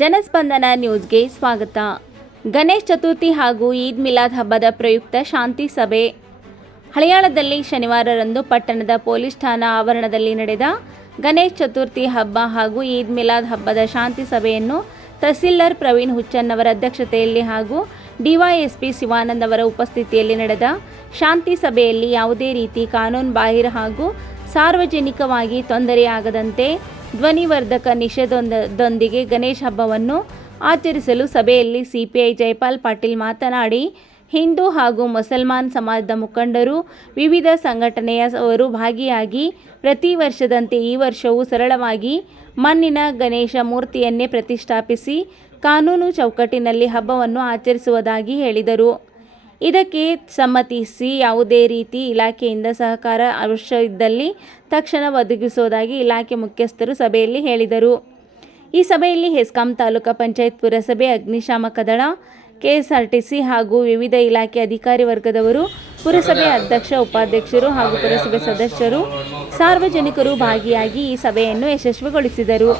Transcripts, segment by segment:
ಜನಸ್ಪಂದನ ನ್ಯೂಸ್ಗೆ ಸ್ವಾಗತ. ಗಣೇಶ್ ಚತುರ್ಥಿ ಹಾಗೂ ಈದ್ ಮಿಲಾದ್ ಹಬ್ಬದ ಪ್ರಯುಕ್ತ ಶಾಂತಿ ಸಭೆ. ಹಳಿಯಾಳದಲ್ಲಿ ಶನಿವಾರರಂದು ಪಟ್ಟಣದ ಪೊಲೀಸ್ ಠಾಣಾ ಆವರಣದಲ್ಲಿ ನಡೆದ ಗಣೇಶ್ ಚತುರ್ಥಿ ಹಬ್ಬ ಹಾಗೂ ಈದ್ ಮಿಲಾದ್ ಹಬ್ಬದ ಶಾಂತಿ ಸಭೆಯನ್ನು ತಹಸೀಲ್ದಾರ್ ಪ್ರವೀಣ್ ಹುಚ್ಚನ್ ಅವರ ಅಧ್ಯಕ್ಷತೆಯಲ್ಲಿ ಹಾಗೂ ಡಿವೈಎಸ್ಪಿ ಶಿವಾನಂದ್ ಅವರ ಉಪಸ್ಥಿತಿಯಲ್ಲಿ ನಡೆದ ಶಾಂತಿ ಸಭೆಯಲ್ಲಿ ಯಾವುದೇ ರೀತಿ ಕಾನೂನು ಬಾಹಿರ ಹಾಗೂ ಸಾರ್ವಜನಿಕವಾಗಿ ತೊಂದರೆಯಾಗದಂತೆ ಧ್ವನಿವರ್ಧಕ ನಿಷೇಧದೊಂದಿಗೆ ಗಣೇಶ ಹಬ್ಬವನ್ನು ಆಚರಿಸಲು ಸಭೆಯಲ್ಲಿ ಸಿಪಿಐ ಜೈಪಾಲ್ ಪಾಟೀಲ್ ಮಾತನಾಡಿ, ಹಿಂದೂ ಹಾಗೂ ಮುಸಲ್ಮಾನ್ ಸಮಾಜದ ಮುಖಂಡರು, ವಿವಿಧ ಸಂಘಟನೆಯವರು ಭಾಗಿಯಾಗಿ ಪ್ರತಿ ವರ್ಷದಂತೆ ಈ ವರ್ಷವೂ ಸರಳವಾಗಿ ಮಣ್ಣಿನ ಗಣೇಶ ಮೂರ್ತಿಯನ್ನೇ ಪ್ರತಿಷ್ಠಾಪಿಸಿ, ಕಾನೂನು ಚೌಕಟ್ಟಿನಲ್ಲಿ ಹಬ್ಬವನ್ನು ಆಚರಿಸುವುದಾಗಿ ಹೇಳಿದರು. ಇದಕ್ಕೆ ಸಮ್ಮತಿಸಿ ಯಾವುದೇ ರೀತಿ ಇಲಾಖೆಯಿಂದ ಸಹಕಾರ ಅವಶ್ಯವಿದ್ದಲ್ಲಿ ತಕ್ಷಣ ಒದಗಿಸುವುದಾಗಿ ಇಲಾಖೆ ಮುಖ್ಯಸ್ಥರು ಸಭೆಯಲ್ಲಿ ಹೇಳಿದರು. ಈ ಸಭೆಯಲ್ಲಿ ಹೆಸ್ಕಾಂ ತಾಲೂಕಾ ಪಂಚಾಯತ್ ಪುರಸಭೆ, ಅಗ್ನಿಶಾಮಕ ದಳ, ಕೆಎಸ್ಆರ್ಟಿಸಿ ಹಾಗೂ ವಿವಿಧ ಇಲಾಖೆ ಅಧಿಕಾರಿ ವರ್ಗದವರು, ಪುರಸಭೆ ಅಧ್ಯಕ್ಷ, ಉಪಾಧ್ಯಕ್ಷರು ಹಾಗೂ ಪುರಸಭೆ ಸದಸ್ಯರು, ಸಾರ್ವಜನಿಕರು ಭಾಗಿಯಾಗಿ ಈ ಸಭೆಯನ್ನು ಯಶಸ್ವಿಗೊಳಿಸಿದರು.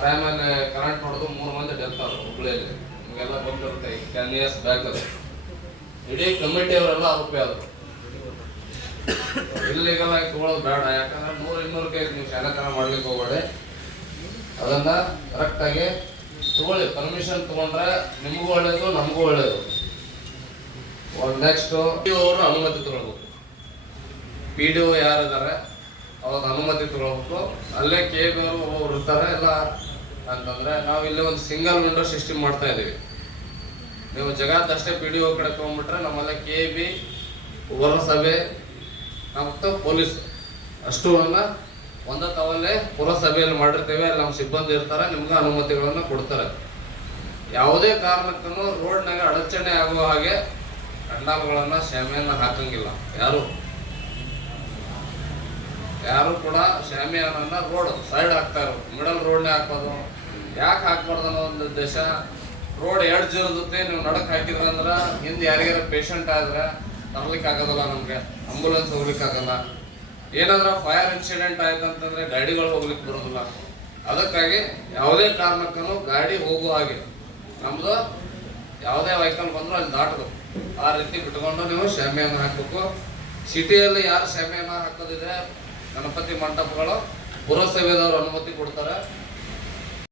ಇಡೀ ಕಮಿಟಿ ಅವರೆಲ್ಲ ಆರೋಪಿ ಆದ್ರು. ಇಲ್ಲಿಗೆಲ್ಲ ತಗೊಳ್ಳೋದು ಬೇಡ, ಯಾಕಂದ್ರೆ ನೂರು ಇನ್ನೂರು ಕೈ ನೀವು ಶಾಲಕನ ಮಾಡ್ಲಿಕ್ಕೆ ಹೋಗ್ಬೇಡಿ. ಅದನ್ನ ಕರೆಕ್ಟ್ ಆಗಿ ತಗೊಳ್ಳಿ ಪರ್ಮಿಷನ್ ತಗೊಂಡ್ರೆ ನಿಮಗೂ ಒಳ್ಳೇದು, ನಮಗೂ ಒಳ್ಳೇದು. ನೆಕ್ಸ್ಟ್ ಅವರು ಅನುಮತಿ ತಗೊಳ್ಬೇಕು. ಪಿ ಡಿ ಒ ಯಾರಿದ್ದಾರೆ ಅವ್ರ ಅನುಮತಿ ತಗೊಳ್ಬೇಕು. ಅಲ್ಲೇ ಕೆ ಬಿ ಅವರು ಇರ್ತಾರೆ, ಎಲ್ಲ ಅಂತಂದ್ರೆ ನಾವು ಇಲ್ಲಿ ಒಂದು ಸಿಂಗಲ್ ವಿಂಡೋ ಸಿಸ್ಟಮ್ ಮಾಡ್ತಾ ಇದೀವಿ. ನೀವು ಜಗತ್ತಷ್ಟೇ ಪಿ ಡಿ ಒ ಕಡೆ ತೊಗೊಂಡ್ಬಿಟ್ರೆ ನಮ್ಮಲ್ಲೇ ಕೆ ಬಿ ಪುರಸಭೆ ಮತ್ತು ಪೊಲೀಸ್. ಅಷ್ಟು ಅನ್ನ ಒಂದ ತವಲ್ಲೇ ಪುರಸಭೆಯಲ್ಲಿ ಮಾಡಿರ್ತೇವೆ, ಅಲ್ಲಿ ನಮ್ಮ ಸಿಬ್ಬಂದಿ ಇರ್ತಾರೆ, ನಿಮ್ಗೆ ಅನುಮತಿಗಳನ್ನು ಕೊಡ್ತಾರೆ. ಯಾವುದೇ ಕಾರಣಕ್ಕೂ ರೋಡ್ನಾಗ ಅಡಚಣೆ ಆಗುವ ಹಾಗೆ ಕಂಡಾಲ್ಗಳನ್ನ ಶಾಮಿಯನ್ನು ಹಾಕಂಗಿಲ್ಲ. ಯಾರು? ಯಾರು ಕೂಡ ಶಾಮಿಯಾನನ್ನ ರೋಡ್ ಸೈಡ್ ಹಾಕ್ತಾರೆ ಮಿಡಲ್ ರೋಡ್ನೇ ಹಾಕೋದು. ಯಾಕೆ ಹಾಕ್ಬಾರ್ದು ಅನ್ನೋ ಒಂದು ಉದ್ದೇಶ ರೋಡ್ ಎರಡು ಜೊತೆ ನೀವು ನಡಕ್ ಹಾಕಿದ್ರ ಅಂದ್ರೆ ಹಿಂದೆ ಯಾರಿಗಾರ ಪೇಷಂಟ್ ಆದ್ರೆ ತರ್ಲಿಕ್ಕೆ ಆಗೋದಲ್ಲ ನಮ್ಗೆ ಆಂಬುಲೆನ್ಸ್ ಹೋಗ್ಲಿಕ್ಕೆ ಆಗಲ್ಲ. ಏನಾದ್ರ ಫೈರ್ ಇನ್ಸಿಡೆಂಟ್ ಆಯ್ತು ಅಂತಂದ್ರೆ ಗಾಡಿಗಳು ಹೋಗ್ಲಿಕ್ಕೆ ಬರೋದಿಲ್ಲ. ಅದಕ್ಕಾಗಿ ಯಾವುದೇ ಕಾರಣಕ್ಕೂ ಗಾಡಿ ಹೋಗುವ ಹಾಗೆ. ನಮ್ದು ಯಾವುದೇ ವೆಹಿಕಲ್ ಬಂದರೂ ಅಲ್ಲಿ ದಾಟಬೇಕು. ಆ ರೀತಿ ಬಿಟ್ಕೊಂಡು ನೀವು ಶಾಮಿಯನ್ನು ಹಾಕಬೇಕು. ಸಿಟಿಯಲ್ಲಿ ಯಾರು ಶಾಮಿಯನ್ನು ಹಾಕೋದಿದೆ, ಗಣಪತಿ ಮಂಟಪಗಳು, ಪುರಸಭೆದವರು ಅನುಮತಿ ಕೊಡ್ತಾರೆ.